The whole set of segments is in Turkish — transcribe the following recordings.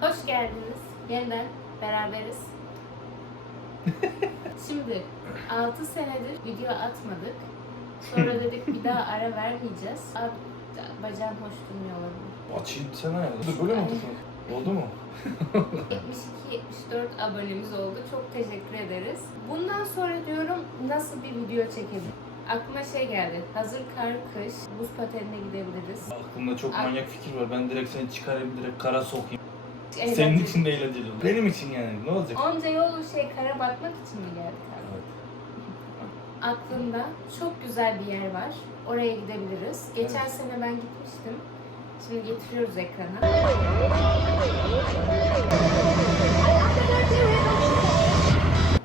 Hoş geldiniz. Yeniden beraberiz. Şimdi 6 senedir video atmadık. Sonra dedik bir daha ara vermeyeceğiz. Abi bacağım hoş durmuyor olabilir. Açayım sen ayarla. Dur böyle mi otursun? Oldu mu? 72-74 abonemiz oldu. Çok teşekkür ederiz. Bundan sonra diyorum nasıl bir video çekelim. Aklıma şey geldi. Hazır kar kış buz patenine gidebiliriz. Aklımda çok manyak fikir var. Ben direkt seni çıkarayım, direkt kara sokayım. Senin Eğlenceli. için de eğlenceli olur. Benim için yani. Ne olacak? Onca yolu şey kara bakmak için mi geldik abi? Evet. Aklımda çok güzel bir yer var. Oraya gidebiliriz. Geçen Evet. sene ben gitmiştim. Şimdi getiriyoruz ekrana.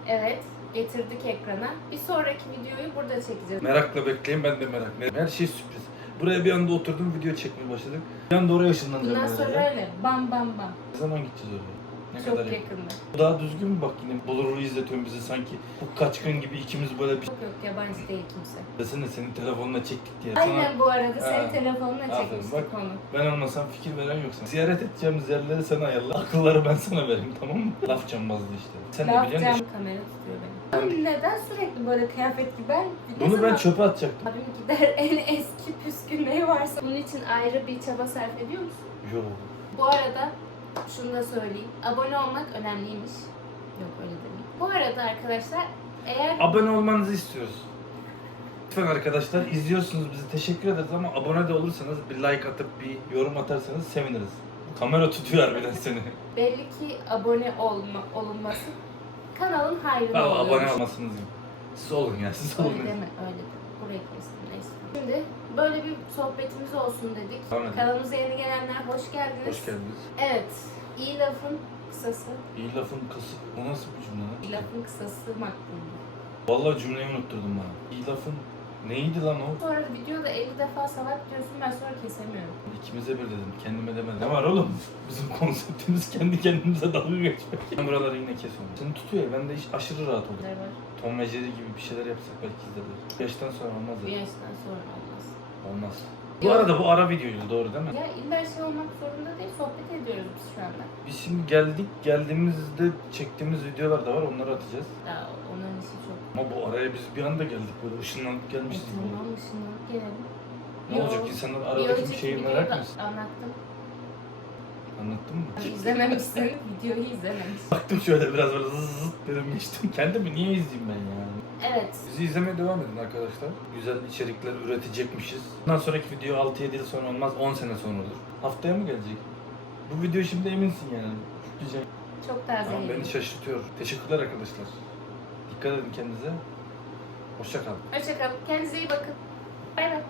Evet, getirdik ekrana. Bir sonraki videoyu burada çekeceğiz. Merakla bekleyin ben de merak. Her şey sürpriz. Buraya bir anda oturdum video çekmeye başladık. Bir anda oraya ışınlanacağım. Bundan böyle sonra öyle bam bam bam. Ne zaman gideceğiz oraya? Ne Çok kadar yakın? yakında. Bu Daha düzgün mü bak yine bulurulu izletiyorsun bizi sanki. Bu kaçkın gibi ikimiz böyle bir Çok yok, yabancı değil kimse. Desene senin telefonuna çektik diye. Aynen bu arada senin Ha. telefonuna Aferin, çekmiştik bak. onu. Ben olmasam fikir veren yoksa. Ziyaret edeceğimiz yerleri sen ayarla. Akılları ben sana vereyim tamam mı? Laf cambazlı işte. Sen Ne de biliyorsun. yapacağım? Kamera tutuyor beni. Oğlum neden sürekli böyle kıyafet gibi? Ben ne Bunu ben zaman- çöpe atacaktım. Abim gider en eski püskü ne varsa bunun için ayrı bir çaba sarf ediyor musun? Yok. Bu arada şunu da söyleyeyim. Abone olmak önemliymiş. Yok öyle demeyeyim. Bu arada arkadaşlar eğer Abone olmanızı istiyoruz. Lütfen arkadaşlar izliyorsunuz bizi teşekkür ederiz ama abone de olursanız bir like atıp bir yorum atarsanız seviniriz. Kamera tutuyor harbiden seni. belli ki abone olma, olunması kanalın hayrına oluyor. abone olmasınız. Siz olun ya siz olun. Öyle deme, öyle deme. Burayı kestim neyse. Şimdi böyle bir sohbetimiz olsun dedik. Tamam. Kanalımıza yeni gelenler hoş geldiniz. Hoş geldiniz. Evet, iyi lafın kısası, İyi lafın kası. O nasıl bir cümle lan? iyi lafın kısası makbulü. Vallahi cümleyi unutturdun bana. İyi lafın neydi lan o? Sonra videoda 50 defa salak diyorsun ben sonra kesemiyorum. İkimize bir dedim, kendime demedim. Ne var oğlum? Bizim konseptimiz kendi kendimize dalga geçmek. Ben buraları yine kesiyorum. Seni tutuyor ya, ben de iş aşırı rahat oluyor. Neler var? Tom ve Jerry gibi bir şeyler yapsak belki. Bu yaştan sonra olmaz Bir ya. yaştan sonra olmaz. Olmaz. Bu arada bu ara videoydu doğru değil mi? Ya illa şey olmak zorunda değil, sohbet ediyoruz biz şu anda. Biz şimdi geldik, geldiğimizde çektiğimiz videolar da var, onları atacağız. Daha onların işi çok. Ama bu araya biz bir anda geldik, böyle ışınlanıp E, gelmişiz. oldu. tamam ışınlanıp gelelim. Ne Yo, olacak insanlar aradaki bir önceki şeyi videoda merak mısın? Anlattım. Anlattın mı? İzlememişsin, videoyu izlememişsin. Baktım şöyle biraz böyle zıt zıt dedim geçtim. Kendimi niye izleyeyim ben ya? Evet, Bizi izlemeye devam edin arkadaşlar. Güzel içerikler üretecekmişiz. Bundan sonraki video 6-7 yıl sonra olmaz, 10 sene sonra olur. Haftaya mı gelecek? Bu video şimdi eminsin yani. Yükleyeceğim. çok taze Tamam beni şaşırtıyor. Teşekkürler arkadaşlar. Dikkat edin kendinize. Hoşça kalın. Hoşçakalın, kendinize iyi bakın. Bay bay.